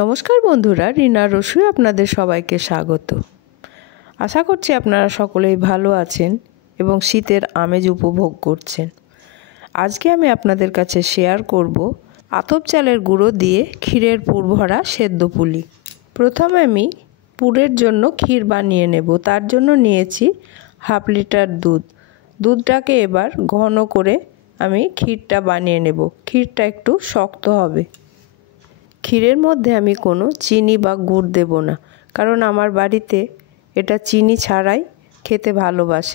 নমস্কার বন্ধুরা, রিনা রসুই আপনাদের সবাইকে স্বাগত। আশা করছি আপনারা সকলেই ভালো আছেন এবং শীতের আমেজ উপভোগ করছেন। আজকে আমি আপনাদের কাছে শেয়ার করব আতপ চালের গুঁড়ো দিয়ে ক্ষীরের পুর ভরা সেদ্ধ পুলি। প্রথমে আমি পুরের জন্য ক্ষীর বানিয়ে নেব। তার জন্য নিয়েছি হাফ লিটার দুধ। দুধটাকে এবার ঘন করে আমি ক্ষীরটা বানিয়ে নেব। ক্ষীরটা একটু শক্ত হবে। ক্ষীরের মধ্যে আমি কোনো চিনি বা গুড় দেব না, কারণ আমার বাড়িতে এটা চিনি ছাড়াই খেতে ভালোবাসে।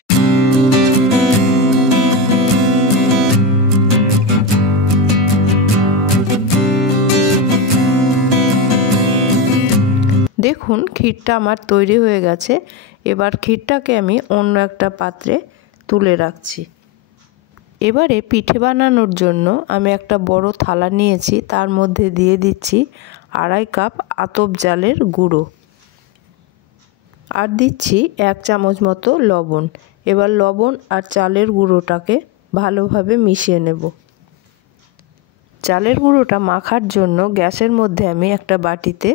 দেখুন ক্ষীরটা আমার তৈরি হয়ে গেছে। এবার ক্ষীরটাকে আমি অন্য একটা পাত্রে তুলে রাখছি। এবারে পিঠে বানানোর জন্য আমি একটা বড় থালা নিয়েছি, তার মধ্যে দিয়ে দিচ্ছি 2.5 কাপ আতপ চালের গুঁড়ো আর দিচ্ছি 1 চামচ মতো লবণ। এবার লবণ আর চালের গুঁড়োটাকে ভালোভাবে মিশিয়ে নেব। চালের গুঁড়োটা মাখার জন্য গ্যাসের মধ্যে আমি একটা বাটিতে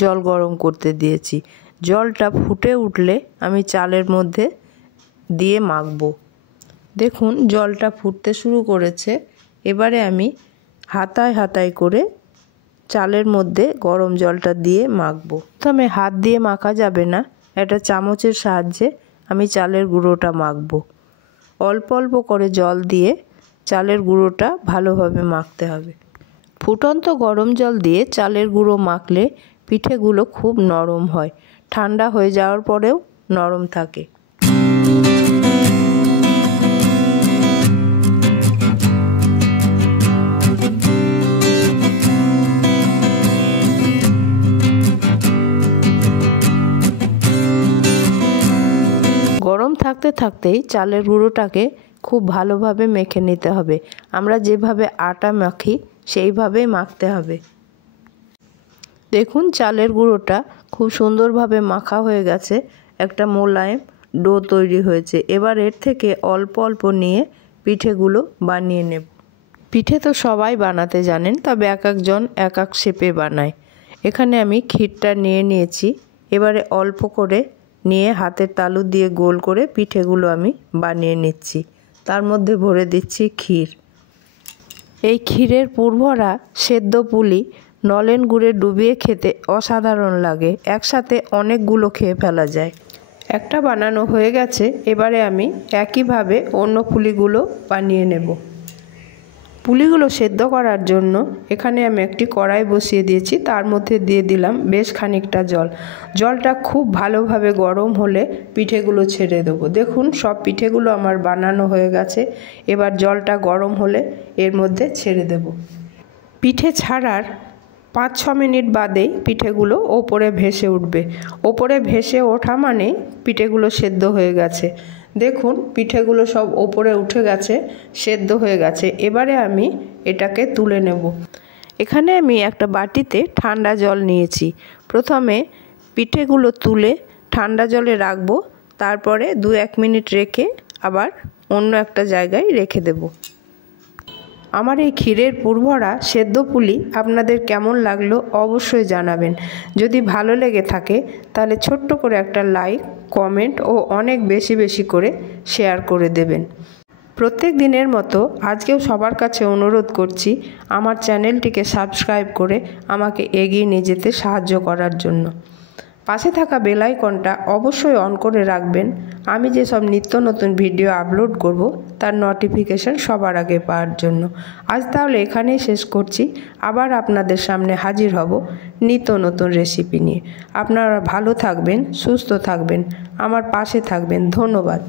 জল গরম করতে দিয়েছি। জলটা ফুটে উঠলে আমি চালের মধ্যে দিয়ে মাখবো। দেখুন জলটা ফুটতে শুরু করেছে। এবারে আমি হাতায় হাতায় করে চালের মধ্যে গরম জলটা দিয়ে মাখবো। প্রথমে হাত দিয়ে মাখা যাবে না, একটা চামচের সাহায্যে আমি চালের গুঁড়োটা মাখবো। অল্প অল্প করে জল দিয়ে চালের গুঁড়োটা ভালোভাবে মাখতে হবে। ফুটন্ত গরম জল দিয়ে চালের গুঁড়ো মাখলে পিঠেগুলো খুব নরম হয়, ঠান্ডা হয়ে যাওয়ার পরেও নরম থাকে। গরম থাকতে থাকতেই চালের গুঁড়োটাকে খুব ভালোভাবে মেখে নিতে হবে। আমরা যেভাবে আটা মাখি সেইভাবেই মাখতে হবে। দেখুন চালের গুঁড়োটা খুব সুন্দরভাবে মাখা হয়ে গেছে, একটা মোলায়েম ডো তৈরি হয়েছে। এবার এর থেকে অল্প অল্প নিয়ে পিঠেগুলো বানিয়ে নেব। পিঠে তো সবাই বানাতে জানেন, তবে এক একজন এক এক শেপে বানায়। এখানে আমি ক্ষীরটা নিয়ে নিয়েছি। এবারে অল্প করে নিয়ে হাতের তালু দিয়ে গোল করে পিঠেগুলো আমি বানিয়ে নিচ্ছি। তার মধ্যে ভরে দিচ্ছি ক্ষীর। এই ক্ষীরের পুর ভরা সেদ্ধ পুলি নলেন গুড়ে ডুবিয়ে খেতে অসাধারণ লাগে। একসাথে অনেকগুলো খেয়ে ফেলা যায়। একটা বানানো হয়ে গেছে। এবারে আমি একইভাবে অন্য পুলিগুলো বানিয়ে নেব। পুলিগুলো সেদ্ধ করার জন্য এখানে আমি একটি কড়াই বসিয়ে দিয়েছি। তার মধ্যে দিয়ে দিলাম বেশ খানিকটা জল। জলটা খুব ভালোভাবে গরম হলে পিঠেগুলো ছেড়ে দেবো। দেখুন সব পিঠেগুলো আমার বানানো হয়ে গেছে। এবার জলটা গরম হলে এর মধ্যে ছেড়ে দেব। পিঠে ছাড়ার 5-6 মিনিট বাদেই পিঠেগুলো ওপরে ভেসে উঠবে। ওপরে ভেসে ওঠা মানে পিঠেগুলো সেদ্ধ হয়ে গেছে। দেখুন পিঠেগুলো সব ওপরে উঠে গেছে, সেদ্ধ হয়ে গেছে। এবারে আমি এটাকে তুলে নেব। এখানে আমি একটা বাটিতে ঠান্ডা জল নিয়েছি। প্রথমে পিঠেগুলো তুলে ঠান্ডা জলে রাখবো, তারপরে 2-1 মিনিট রেখে আবার অন্য একটা জায়গায় রেখে দেব। আমার এই ক্ষীরের পুর ভরা সেদ্ধ পুলি আপনাদের কেমন লাগলো অবশ্যই জানাবেন। যদি ভালো লেগে থাকে তাহলে ছোট্ট করে একটা লাইক, কমেন্ট ও অনেক বেশি বেশি করে শেয়ার করে দেবেন। প্রত্যেক দিনের মতো আজকেও সবার কাছে অনুরোধ করছি আমার চ্যানেলটিকে সাবস্ক্রাইব করে আমাকে এগিয়ে নিয়ে যেতে সাহায্য করার জন্য। পাশে থাকা বেল আইকনটা অবশ্যই অন করে রাখবেন। আমি যেসব নিত্য নতুন ভিডিও আপলোড করব তার নোটিফিকেশন সবার আগে পাওয়ার জন্য। আজ তাহলে এখানেই শেষ করছি। আবার আপনাদের সামনে হাজির হব নিত্য নতুন রেসিপি নিয়ে। আপনারা ভালো থাকবেন, সুস্থ থাকবেন, আমার পাশে থাকবেন। ধন্যবাদ।